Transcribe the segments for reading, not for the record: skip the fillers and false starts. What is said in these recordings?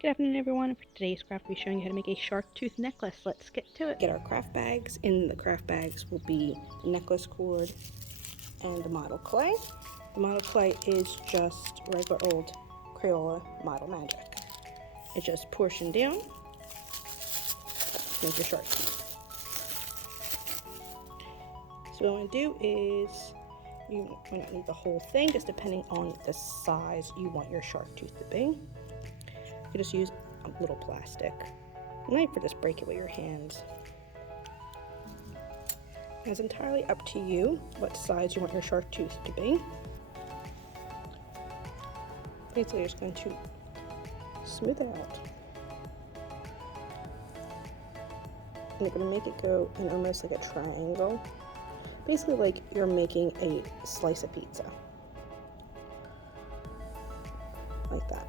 Good afternoon, everyone. For today's craft, we'll be showing you how to make a shark tooth necklace. Let's get to it. Get our craft bags. In the craft bags will be the necklace cord and the model clay. The model clay is just regular old Crayola Model Magic. It's just portioned down to make your shark tooth. So what I want to do is, you might not need the whole thing, just depending on the size you want your shark tooth to be. You just use a little plastic knife or just break it with your hands. It's entirely up to you what size you want your shark tooth to be. Basically, you're just going to smooth it out. And you're going to make it go in almost like a triangle. Basically like you're making a slice of pizza. Like that.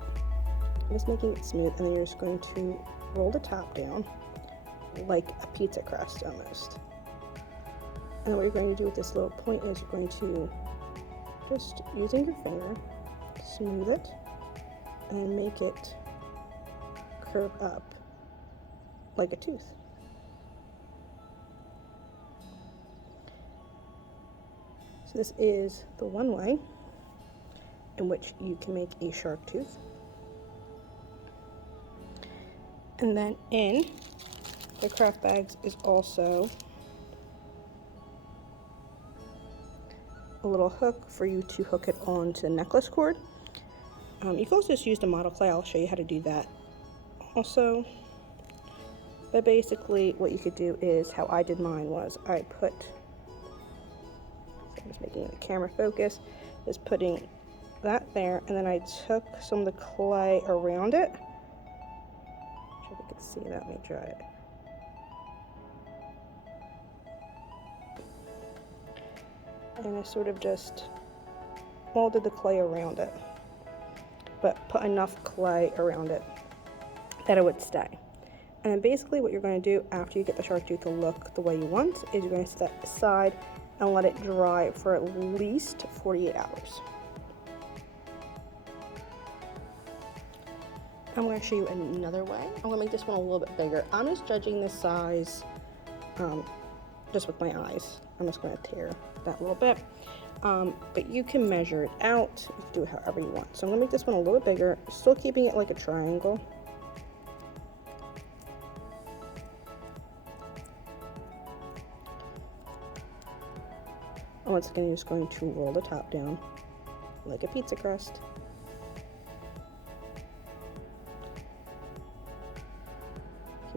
Just making it smooth, and then you're just going to roll the top down like a pizza crust almost. And then what you're going to do with this little point is you're going to, just using your finger, smooth it and make it curve up like a tooth. So this is the one way in which you can make a shark tooth. And then in the craft bags is also a little hook for you to hook it onto the necklace cord. You can also just use the model clay. I'll show you how to do that also. But basically what you could do is, how I did mine was, I'm just making the camera focus, is putting that there, and then I took some of the clay around it. If you can see that, let me try it. And I sort of just molded the clay around it, but put enough clay around it that it would stay. And then basically what you're going to do after you get the shark tooth to look the way you want is you're going to set it aside and let it dry for at least 48 hours. I'm going to show you another way. I'm going to make this one a little bit bigger. I'm just judging the size just with my eyes. I'm just going to tear that little bit. But you can measure it out. You can do it however you want. So I'm going to make this one a little bit bigger, still keeping it like a triangle. And once again, you're just going to roll the top down like a pizza crust.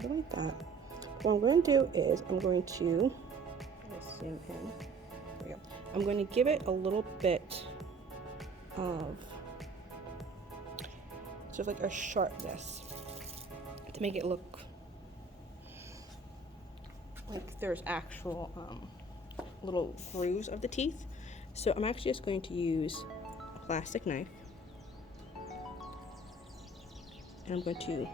Keep it like that. What I'm going to do is I'm going to zoom in. There we go. I'm going to give it a little bit of sort of like a sharpness to make it look like there's actual little grooves of the teeth. So I'm actually just going to use a plastic knife, and I'm going to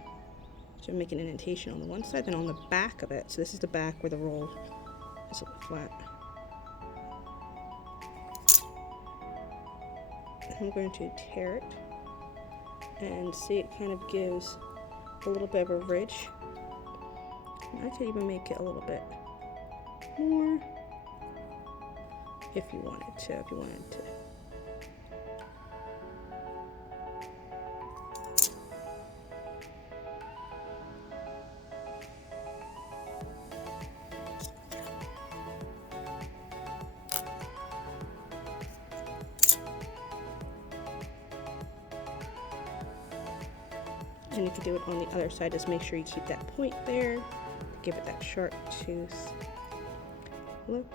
make an indentation on the one side, then on the back of it. So this is the back where the roll is a little flat. I'm going to tear it, and see, it kind of gives a little bit of a ridge. I could even make it a little bit more if you wanted to. And you can do it on the other side. Just make sure you keep that point there to give it that sharp tooth look.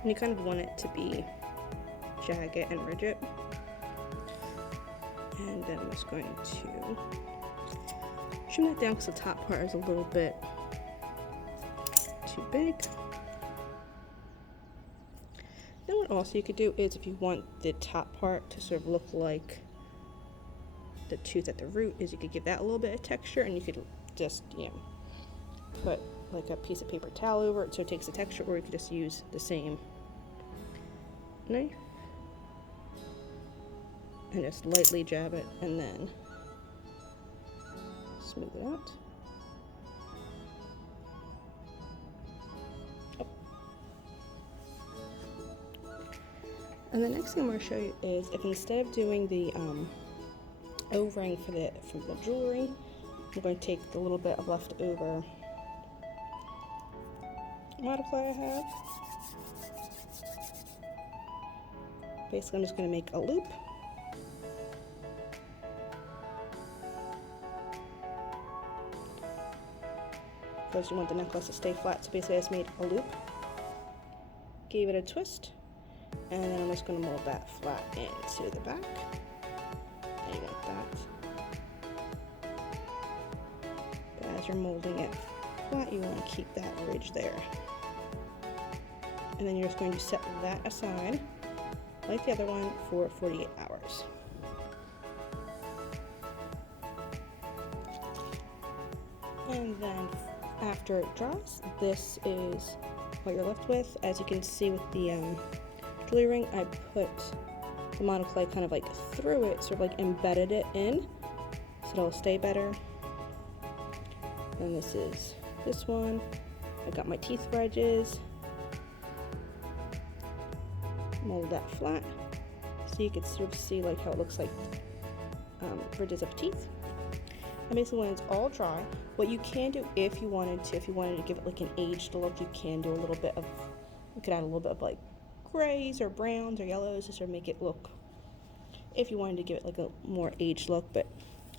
And you kind of want it to be jagged and rigid. And then I'm just going to trim that down because the top part is a little bit too big. Then what also you could do is, if you want the top part to sort of look like the tooth at the root, is you could give that a little bit of texture, and you could just, put like a piece of paper towel over it so it takes the texture, or you could just use the same knife and just lightly jab it and then smooth it out. And the next thing I'm going to show you is if instead of doing the O-ring for the jewelry, I'm going to take the little bit of leftover modify I have. Basically, I'm just going to make a loop. Because you want the necklace to stay flat, so basically I just made a loop, gave it a twist, and then I'm just going to mold that flat into the back. And you want that. But as you're molding it flat, you want to keep that ridge there. And then you're just going to set that aside, like the other one, for 48 hours. And then after it dries, this is what you're left with. As you can see with the jewelry ring, I put the model clay kind of like through it, sort of like embedded it in, so it'll stay better. And this is this one. I got my teeth wedges, mold that flat, so you can sort of see like how it looks like ridges of teeth. And basically when it's all dry, what you can do if you wanted to give it like an aged look, you can do a little bit of, you could add a little bit of like grays or browns or yellows to sort of make it look, if you wanted to give it like a more aged look, but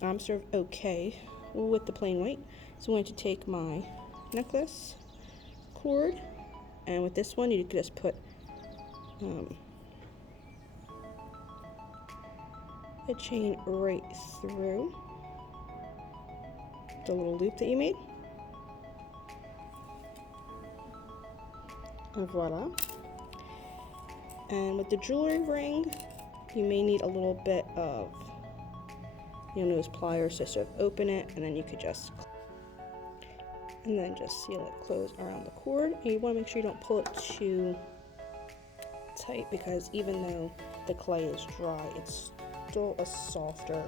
I'm sort of okay with the plain white. So I'm going to take my necklace cord, and with this one you could just put a chain right through the little loop that you made, and voila. And with the jewelry ring, you may need a little bit of nose pliers to sort of open it, and then you could just seal it closed around the cord. And you want to make sure you don't pull it too tight, because even though the clay is dry, it's still a softer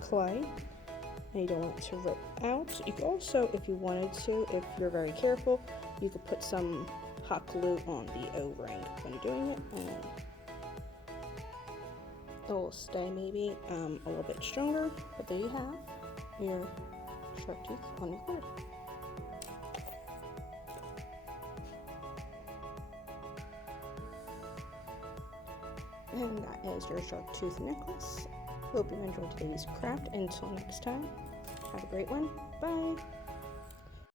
clay, and you don't want it to rip out. You could also, if you wanted to, if you're very careful, you could put some hot glue on the O-ring when you're doing it, and it will stay maybe a little bit stronger. But there you have your shark tooth on your cord. And that is your shark tooth necklace. Hope you enjoyed today's craft. Until next time, have a great one. Bye.